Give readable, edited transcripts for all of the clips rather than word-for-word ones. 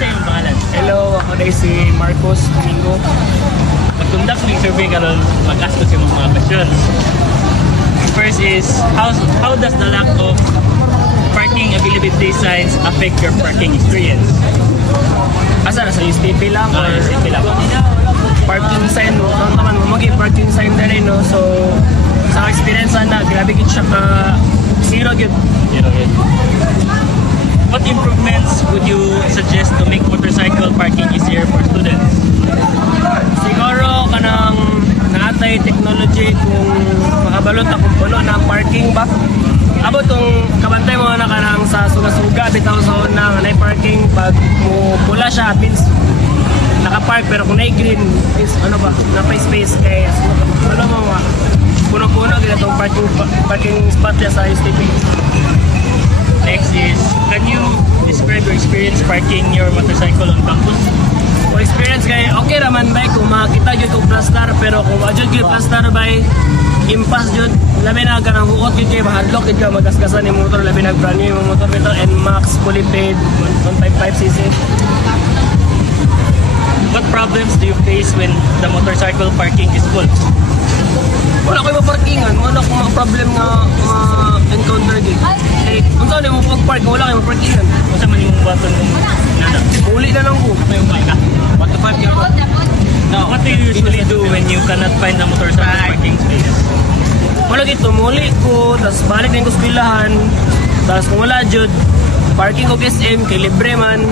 sa iyong pangalan? Hello, ako na si Marcos Domingo. Mag-conduct ng survey karon, mag-ask ko sa mga questions. First is, how does the lack of parking availability signs affect your parking experience? Asa na sa USTP lang or STP lang. parking sign mo? Kung naman mo parking sign na rin, no? So, sa experience na, grabe gid siya ka zero gid. What improvements would you suggest to make motorcycle parking easier for students? Siguro kanang naatay technology kung makabalot akong puno ng parking ba. Abo tong kabantay mo na kanang sa suga-suga bitaw sa una nga parking pag mo pula siya means naka-park pero kung na-green is ano ba na space kay ano mo nga puno-puno gila tong parking spot niya sa STP. Next is, can you describe your experience parking your motorcycle on campus? Kung experience kay okay raman ba kung makita jud kung plastar pero kung wa jud gyud plastar ba impas jud labi na kanang huot jud kay mahadlok jud ka magasgasan ni motor labi na brand new yung motor nito NMAX fully paid 155cc. What problems do you face when the motorcycle parking is full? Wala ko'y maparkingan, wala ko mga problem nga encounter gid. Eh, kung saan mo pag-park, wala kayo maparkingan. O sa man yung button mo? Nada. Uli na lang ko. Ano yung mic? What the fuck yun? No. What do you usually do when you cannot find a motorcycle parking space? Wala gito, muli ko, tapos balik na yung kuspilahan, tapos kung wala jud, parking ko SM, kay libre man.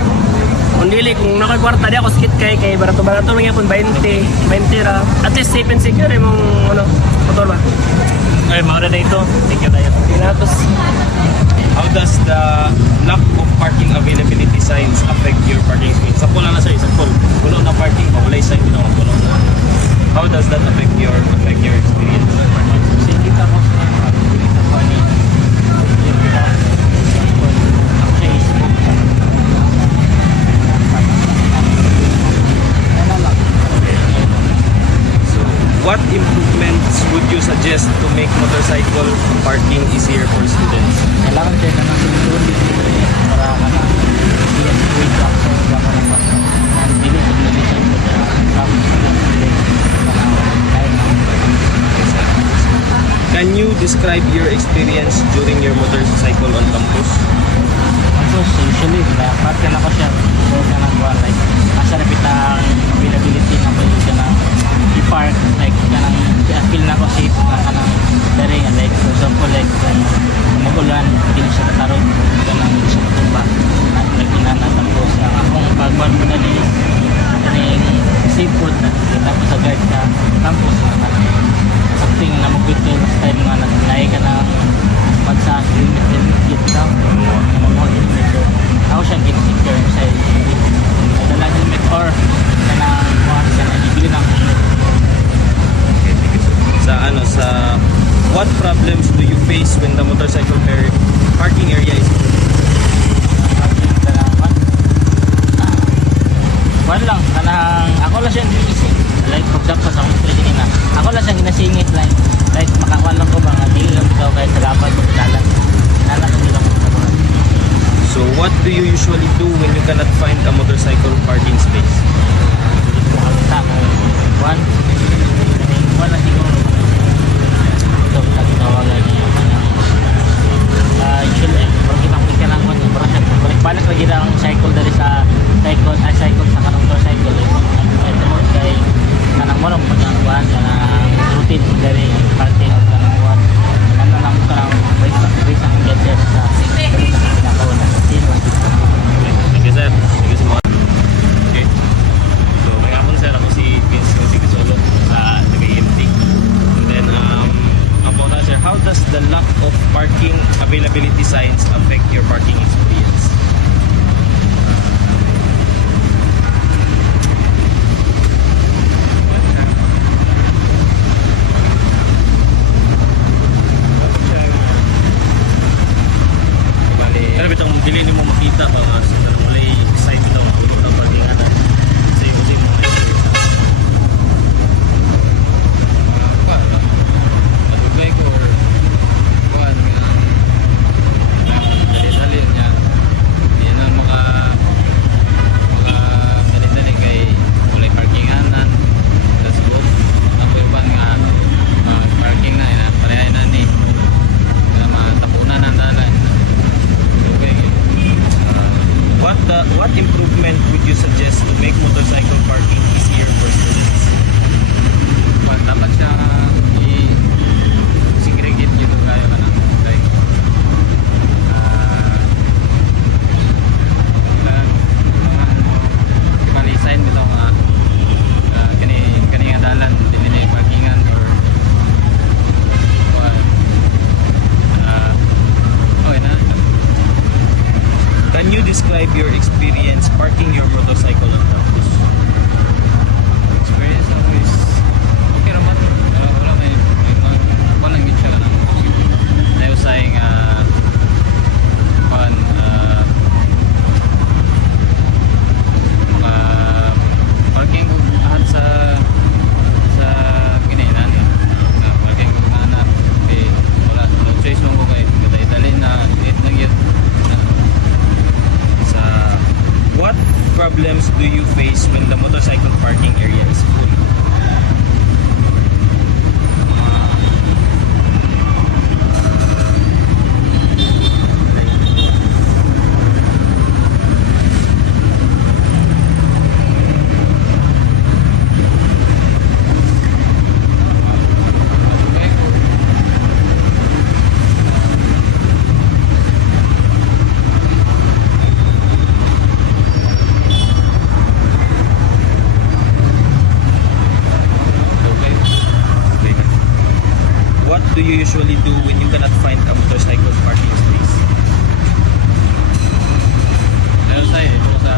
Kung dili, kung nakakwarta di ako skit kay barato-barato lang yapon 20 ra. At least safe and secure yung ano, motor ba? Ay, maura na ito. Thank you tayo. Tapos, How does the lack of parking availability signs affect your parking space? Sa pula na sir, sa full. Puno na parking, mawalay sign din ako puno na. How does that affect your experience? Sige ka mo sa So, what improvements would you suggest to make motorcycle parking easier for students? Kailangan siya na ng sulit para ka na iyan way to access ka pa rin pa and dili ko na design ko na traffic student Can you describe your experience during your motorcycle on campus? tapos usually park na ako siya so ka nagwa like asa rapit ang availability na pwede ka na i-park like kanang feel na ako safe na kanang dari nga like for example like kung magulan dili siya katarong kanang hindi siya matumba like inana tapos ang akong pagbuhat mo na ni kaning safe food na kita ko sa guard sa campus na something na magwito last time nga nagnay ka ng pagsa helmet ka na mga helmet so ako siyang ginsecure sa dala helmet or kanang ka na ibili ng helmet Sa what problems do you face when the motorcycle parking area is full? Kuan lang kanang ako lang siyang ginising like for example sa street na ako lang siyang ginasingit like makakuan lang ko mga dili lang daw kay sa dapat ko dalan ko lang sa kuan. So what do you usually do when you cannot find a motorcycle parking space? Dito ko kita ko kuan kuan na siguro ito lagi tawagan niya usually pag kita lang ko balik lagi ang cycle dari sa cycle sa kanang motorcycle ito mo kay kanang mo pagkuhan kanang routine dari parking of kanang kuhan kanang lang kanang base ang gadget sa pinakauna Thank you sir. Thank you so much. Okay. So may kapon sir ako si Vince Solo sa TVMT. And then ako na sir, how does the lack of parking availability signs affect your parking experience? Pero bitong dili nimo makita ba nga sa walay sign improvement would you suggest to make motorcycle parking easier for students? Well, dapat siya i-segregate gitu kaya ka na. Like, ibalisain bitaw nga kani nga dalan din ni parkingan or okay na. Can you describe your experience parking your motorcycle on campus? Experience ako is okay naman. Wala may walang git siya na. Dahil sayang parking ko lahat sa ginainan parking ko na kay wala no choice lang ko kay dali na late lang yun Sa what problems do you face when the motorcycle parking area is full? What do you usually do when you cannot find a motorcycle parking space? dahil tayo ito sa